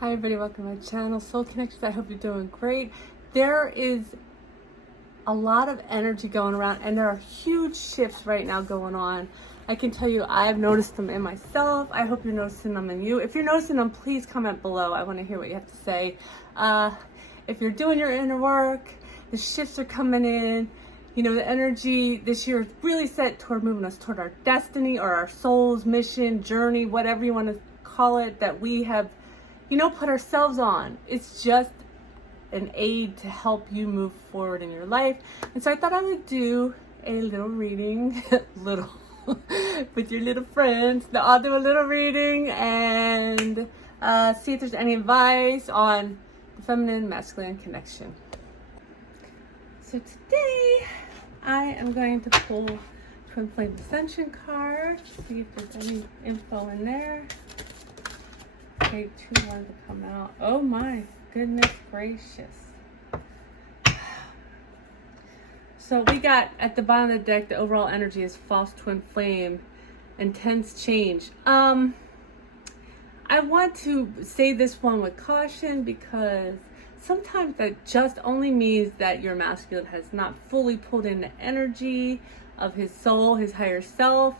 Hi everybody, welcome to my channel, Soul Connections. I hope you're doing great. There is a lot of energy going around and there are huge shifts right now going on. I can tell you I've noticed them in myself. I hope you're noticing them in you. If you're noticing them, please comment below. I want to hear what you have to say. If you're doing your inner work, the shifts are coming in. You know, the energy this year is really set toward moving us toward our destiny or our soul's mission, journey, whatever you want to call it, that we have put ourselves on. It's just an aid to help you move forward in your life. And so I thought I would do a little reading, with your little friends. I'll do a little reading and see if there's any advice on the feminine masculine connection. So today I am going to pull Twin Flame Ascension card, see if there's any info in there. Okay, 2 wanted to come out. Oh my goodness gracious. So we got at the bottom of the deck, the overall energy is false twin flame, intense change. I want to say this one with caution because sometimes that just only means that your masculine has not fully pulled in the energy of his soul, his higher self,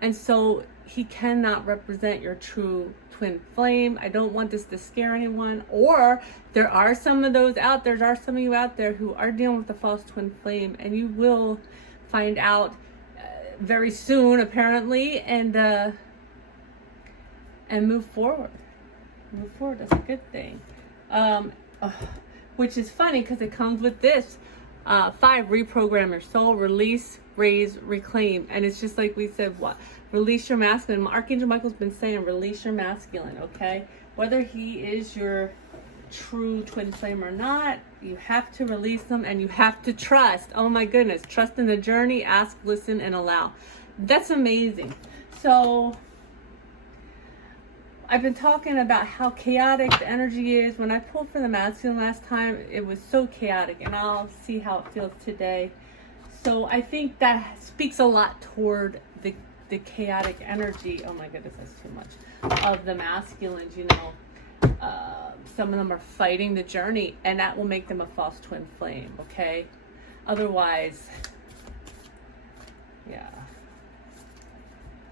and so he cannot represent your true twin flame. I don't want this to scare anyone. Or there are some of those out there. There are some of you out there who are dealing with the false twin flame, and you will find out very soon, apparently, and move forward. Move forward. That's a good thing. Which is funny because it comes with this 5: reprogram your soul, release, raise, reclaim. And it's just like we said, what? Release your masculine. Archangel Michael's been saying, release your masculine, okay? Whether he is your true twin flame or not, you have to release them and you have to trust. Oh my goodness. Trust in the journey, ask, listen, and allow. That's amazing. So I've been talking about how chaotic the energy is. When I pulled for the masculine last time, it was so chaotic, and I'll see how it feels today. So I think that speaks a lot toward the chaotic energy. Oh my goodness, that's too much. Of the masculines, some of them are fighting the journey, and that will make them a false twin flame, okay? Otherwise, yeah.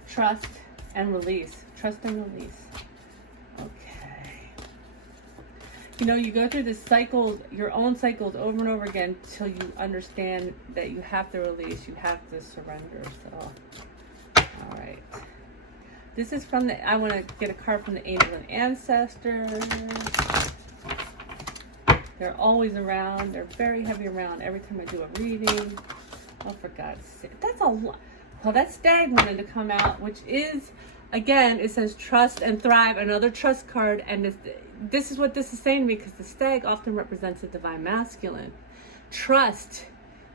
Trust and release. Trust and release. Okay. You go through the cycles, your own cycles over and over again till you understand that you have to release, you have to surrender. So, all right. This is from I want to get a card from the angels and ancestors. They're always around. They're very heavy around every time I do a reading. Oh, for God's sake. That's a lot. Well, that stag wanted to come out, which is, again, it says trust and thrive, another trust card. And this is what this is saying to me, because the stag often represents the divine masculine. Trust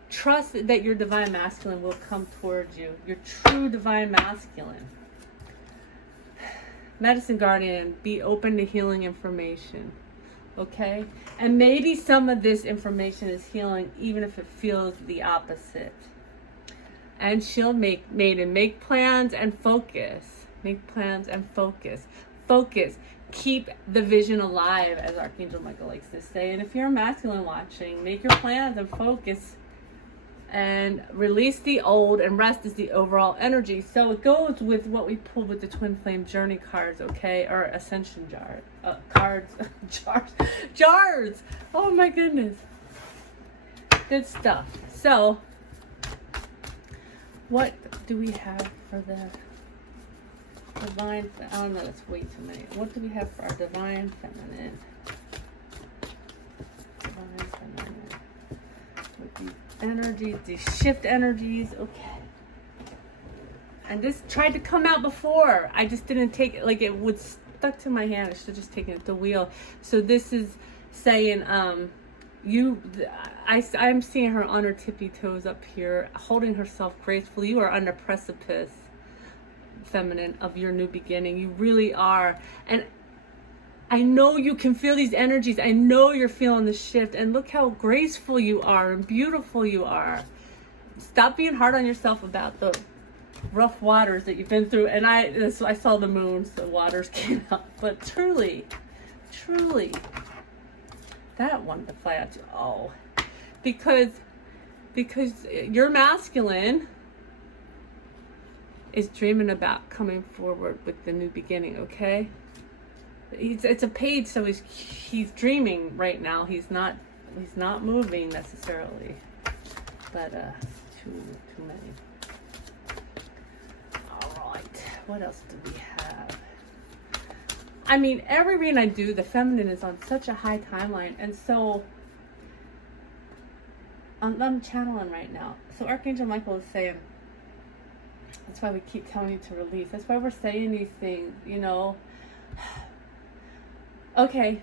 that your divine masculine will come towards you, your true divine masculine. Medicine guardian, be open to healing information. Okay? And maybe some of this information is healing, even if it feels the opposite. And she'll make plans and focus. Make plans and focus. Focus. Keep the vision alive, as Archangel Michael likes to say. And if you're a masculine watching, make your plans and focus. And release the old, and rest is the overall energy. So it goes with what we pulled with the Twin Flame Journey cards, okay? Or Ascension cards. Jars! Oh my goodness. Good stuff. So, what do we have for the divine? I don't know, that's way too many. What do we have for our divine feminine? Divine feminine. With these energies, these shift energies. Okay. And this tried to come out before. I just didn't take it. Like, it would stuck to my hand. I should have just taken it the wheel. So this is saying, I'm seeing her on her tippy toes up here, holding herself gracefully. You are on the precipice, feminine, of your new beginning. You really are. And I know you can feel these energies. I know you're feeling the shift. And look how graceful you are and beautiful you are. Stop being hard on yourself about the rough waters that you've been through. And I saw the moons, the waters came up. But truly, truly. That wanted to fly out too. Oh, because your masculine is dreaming about coming forward with the new beginning. Okay, it's a page, so he's dreaming right now. He's not moving necessarily, but too many. All right, what else do we have? I mean, every reading I do, the feminine is on such a high timeline, and so I'm channeling right now. So Archangel Michael is saying, that's why we keep telling you to release. That's why we're saying these things, you know. Okay,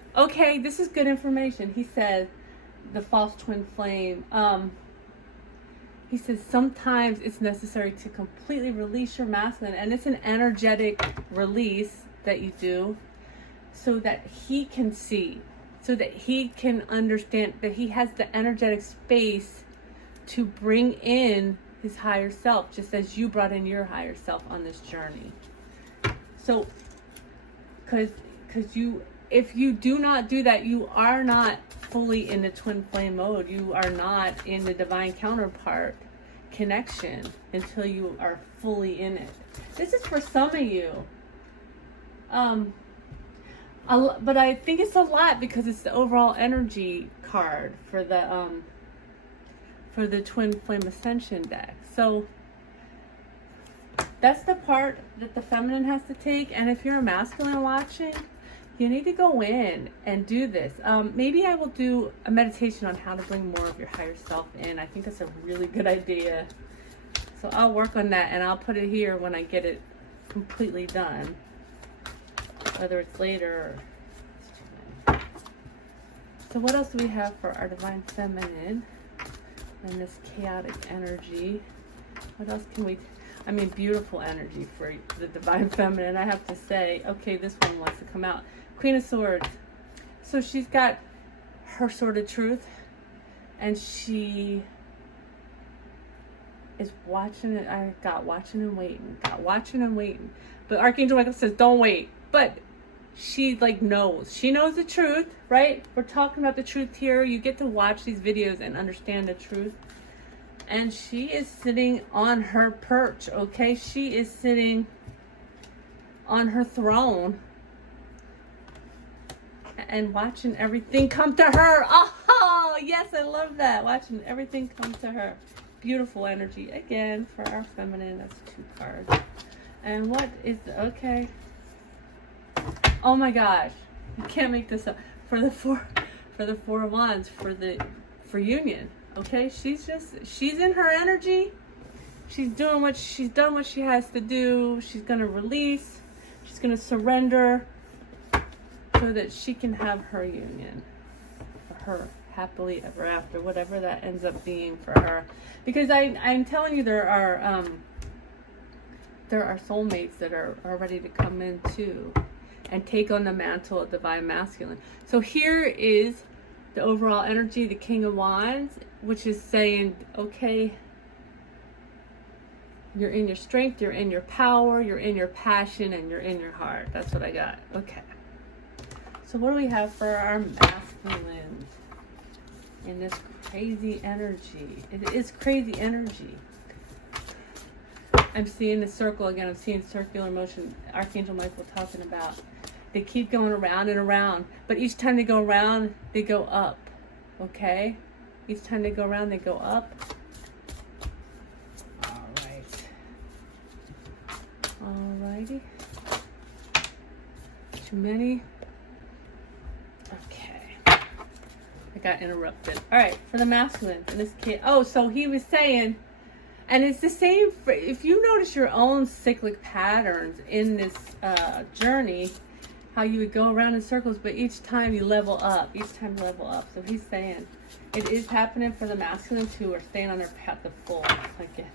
this is good information. He says, the false twin flame. He says sometimes it's necessary to completely release your masculine, and it's an energetic release that you do so that he can see, so that he can understand, that he has the energetic space to bring in his higher self, just as you brought in your higher self on this journey. So, because if you do not do that, you are not fully in the twin flame mode. You are not in the divine counterpart connection until you are fully in it. This is for some of you. But I think it's a lot because it's the overall energy card for the twin flame ascension deck. So that's the part that the feminine has to take. And if you're a masculine watching, you need to go in and do this. Maybe I will do a meditation on how to bring more of your higher self in. I think that's a really good idea. So I'll work on that, and I'll put it here when I get it completely done. Whether it's later or it's too many. So what else do we have for our divine feminine and this chaotic energy? What else can we... I mean, beautiful energy for the divine feminine, I have to say. Okay, this one wants to come out. Queen of Swords. So she's got her sword of truth, and she is watching it. I got watching and waiting. But Archangel Michael says, don't wait. But she knows. She knows the truth, right? We're talking about the truth here. You get to watch these videos and understand the truth. And she is sitting on her perch, okay? She is sitting on her throne and watching everything come to her. Oh, yes, I love that. Watching everything come to her. Beautiful energy. Again, for our feminine, that's 2 cards. And what is, okay. Oh my gosh. You can't make this up. For the Four of Wands, for union. Okay, she's in her energy. She's done what she has to do. She's gonna release. She's gonna surrender so that she can have her union, for her happily ever after, whatever that ends up being for her. Because I'm telling you, there are soulmates that are ready to come in too and take on the mantle of divine masculine. So here is the overall energy, the King of Wands, which is saying, okay, you're in your strength, you're in your power, you're in your passion, and you're in your heart. That's what I got. Okay. So what do we have for our masculines in this crazy energy? It is crazy energy. I'm seeing the circle again. I'm seeing circular motion. Archangel Michael talking about. They keep going around and around, but each time they go around, they go up. Okay? Each time they go around, they go up. All right. Alrighty. Too many. Okay. I got interrupted. All right, for the masculines in this case. Oh, so he was saying, and it's the same for, if you notice your own cyclic patterns in this journey, how you would go around in circles, but each time you level up. So he's saying it is happening for the masculines who are staying on their path of full, again,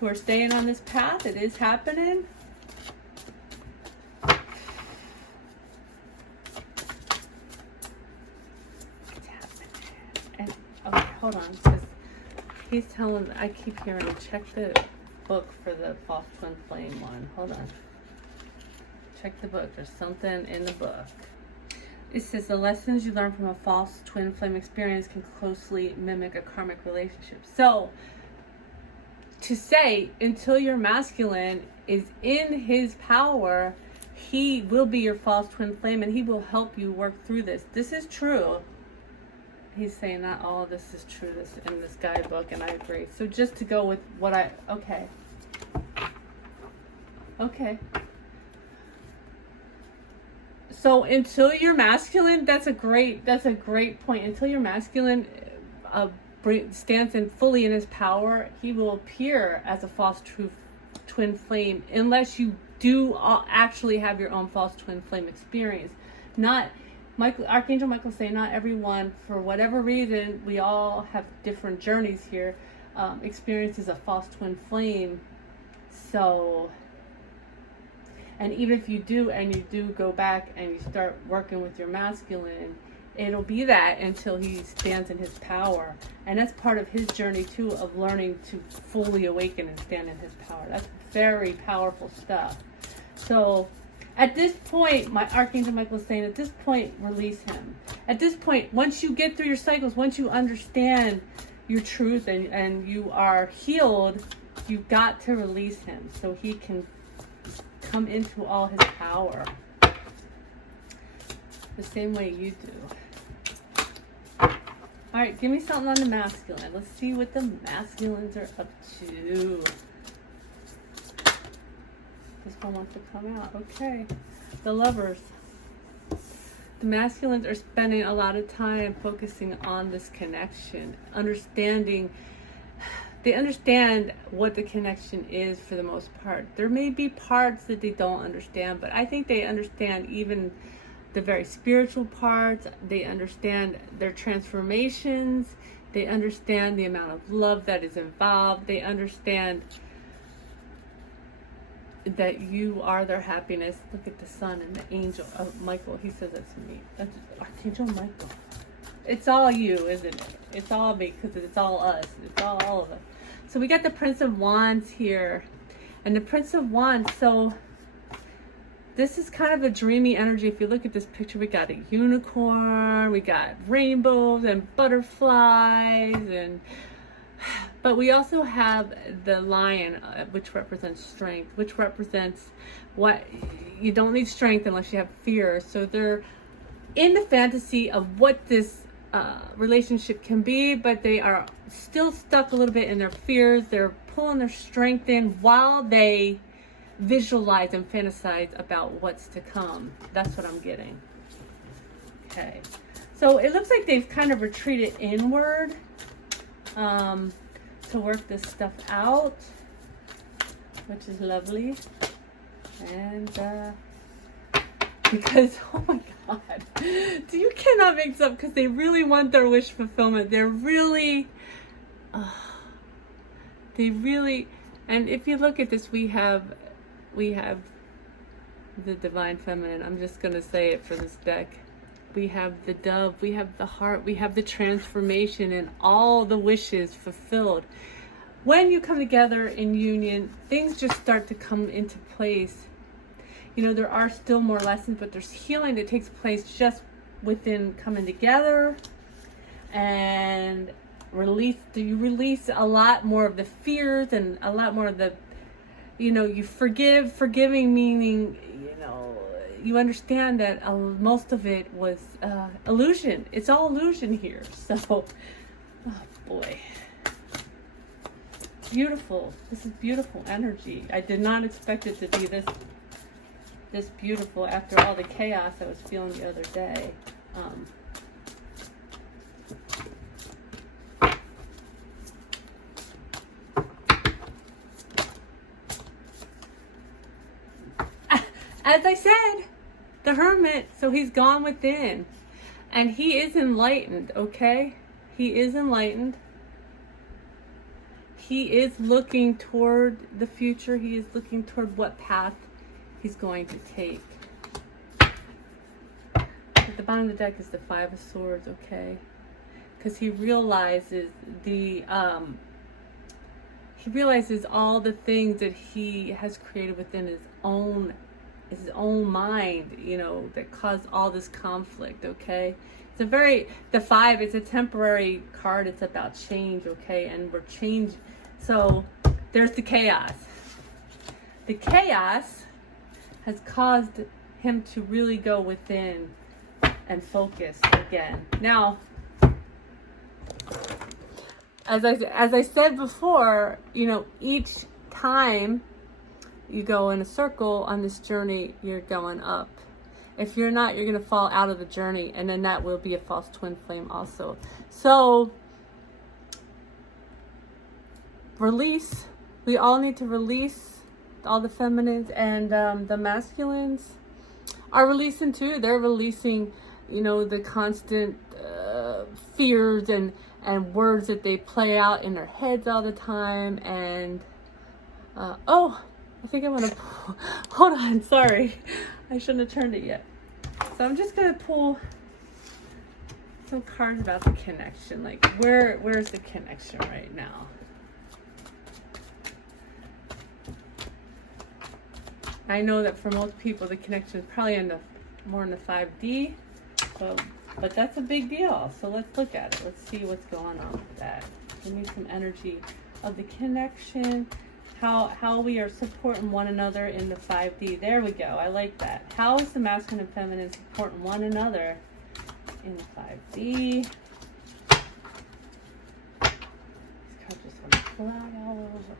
who are staying on this path. It is happening. It's happening. And okay, hold on, because he's telling, I keep hearing, check the book for the false twin flame one. Hold on. Check the book. There's something in the book. It says the lessons you learn from a false twin flame experience can closely mimic a karmic relationship. So, to say until your masculine is in his power, he will be your false twin flame and he will help you work through this. This is true. He's saying not all of this is true this in this guidebook, and I agree. So just to go with what okay. So until you're masculine, that's a great point. Until you're masculine stands fully in his power, he will appear as a false twin flame unless you do actually have your own false twin flame experience. Archangel Michael saying not everyone, for whatever reason, we all have different journeys here, experiences a false twin flame. So, and even if you do, and you do go back and you start working with your masculine, it'll be that until he stands in his power. And that's part of his journey too, of learning to fully awaken and stand in his power. That's very powerful stuff. So at this point, my Archangel Michael is saying, at this point, release him. At this point, once you get through your cycles, once you understand your truth and you are healed, you've got to release him so he can come into all his power. The same way you do. All right, give me something on the masculine. Let's see what the masculines are up to. This one wants to come out. Okay. The Lovers. The masculines are spending a lot of time focusing on this connection, they understand what the connection is for the most part. There may be parts that they don't understand, but I think they understand even the very spiritual parts. They understand their transformations. They understand the amount of love that is involved. They understand that you are their happiness. Look at the sun and the angel. Oh, Michael, he says that's me. That's Archangel Michael. It's all you, isn't it? It's all me, because it's all us. It's all of us. So we got the Prince of Wands here. And the Prince of Wands, so this is kind of a dreamy energy. If you look at this picture, we got a unicorn, we got rainbows and butterflies, but we also have the lion, which represents strength, which represents what you don't need strength unless you have fear. So they're in the fantasy of what this relationship can be, but they are still stuck a little bit in their fears. They're pulling their strength in while they visualize and fantasize about what's to come. That's what I'm getting. Okay, so it looks like they've kind of retreated inward to work this stuff out, which is lovely. And because, oh my God, you cannot make this up, because they really want their wish fulfillment. They're really, and if you look at this, we have the Divine Feminine. I'm just going to say it for this deck. We have the dove, we have the heart, we have the transformation, and all the wishes fulfilled. When you come together in union, things just start to come into place. You know, there are still more lessons, but there's healing that takes place just within coming together, and you release a lot more of the fears and a lot more of the, you forgiving meaning, you understand that most of it was illusion. It's all illusion here. So, oh boy. Beautiful. This is beautiful energy. I did not expect it to be this beautiful after all the chaos I was feeling the other day. As I said, the Hermit, so he's gone within, and he is enlightened, okay? He is enlightened. He is looking toward the future. He is looking toward what path he's going to take. At the bottom of the deck is the Five of Swords, okay? Because he realizes all the things that he has created within his own his own mind, you know, that caused all this conflict, okay? The 5, it's a temporary card. It's about change, okay? And we're changed. So there's the chaos. The chaos has caused him to really go within and focus again. Now, as I said before, you know, each time you go in a circle on this journey, you're going up. If you're not, you're going to fall out of the journey, and then that will be a false twin flame also. So, release. We all need to release. All the feminines and the masculines are releasing too. They're releasing, you know, the constant fears and words that they play out in their heads all the time. And oh, I think I want to hold on. Sorry, I shouldn't have turned it yet. So I'm just gonna pull some cards about the connection. Like where's the connection right now? I know that for most people the connection is probably more in the 5D, but that's a big deal. So let's look at it. Let's see what's going on with that. Give me some energy of the connection, how we are supporting one another in the 5D. There we go. I like that. How is the masculine and feminine supporting one another in the 5D? These cards just want to fly all over.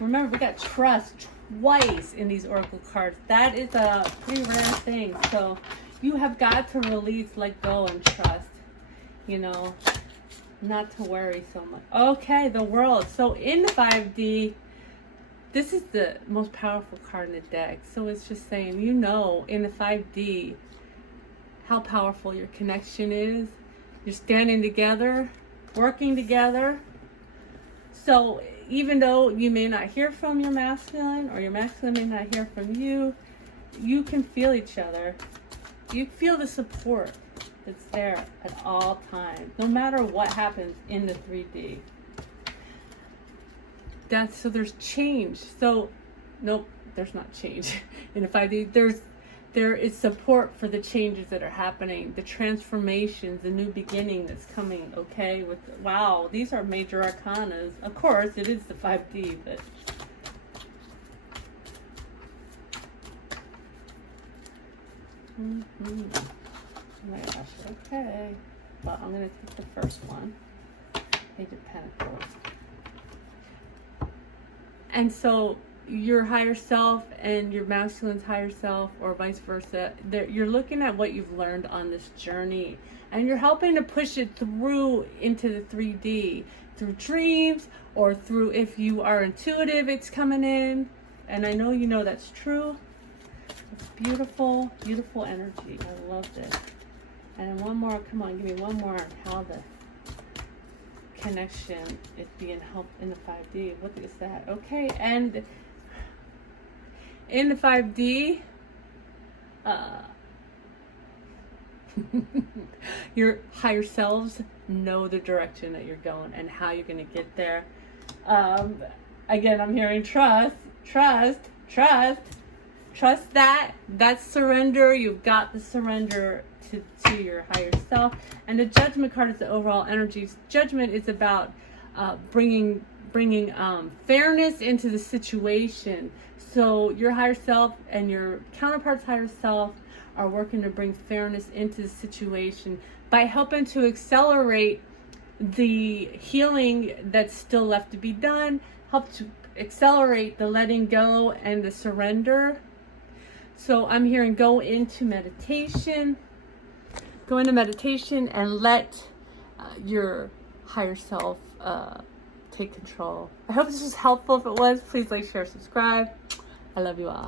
Remember, we got trust twice in these oracle cards. That is a pretty rare thing. So you have got to release, let go, and trust. You know, not to worry so much. Okay, the World. So in the 5D, this is the most powerful card in the deck. So it's just saying, you know, in the 5D, how powerful your connection is. You're standing together, working together. So even though you may not hear from your masculine, or your masculine may not hear from you, you can feel each other. You feel the support that's there at all times, no matter what happens in the 3D. So there's change. So nope, there's not change in the 5D. There is support for the changes that are happening, the transformations, the new beginning that's coming, okay? Wow, these are major arcanas. Of course, it is the 5D, but... Oh my gosh, okay. Well, I'm going to take the first one. Page of Pentacles. And so your higher self and your masculine's higher self, or vice versa, you're looking at what you've learned on this journey, and you're helping to push it through into the 3D, through dreams, or through, if you are intuitive, it's coming in. And I know you know that's true. It's beautiful, beautiful energy. I love this. And then one more, come on, give me one more on how the connection is being helped in the 5D. What is that? Okay, and in the 5D, your higher selves know the direction that you're going and how you're going to get there. Again, I'm hearing trust. Trust that. That's surrender. You've got the surrender to your higher self. And the Judgment card is the overall energy. Judgment is about bringing fairness into the situation. So your higher self and your counterpart's higher self are working to bring fairness into the situation by helping to accelerate the healing that's still left to be done, help to accelerate the letting go and the surrender. So I'm hearing go into meditation and let your higher self take control. I hope this was helpful. If it was, please like, share, subscribe. I love you all.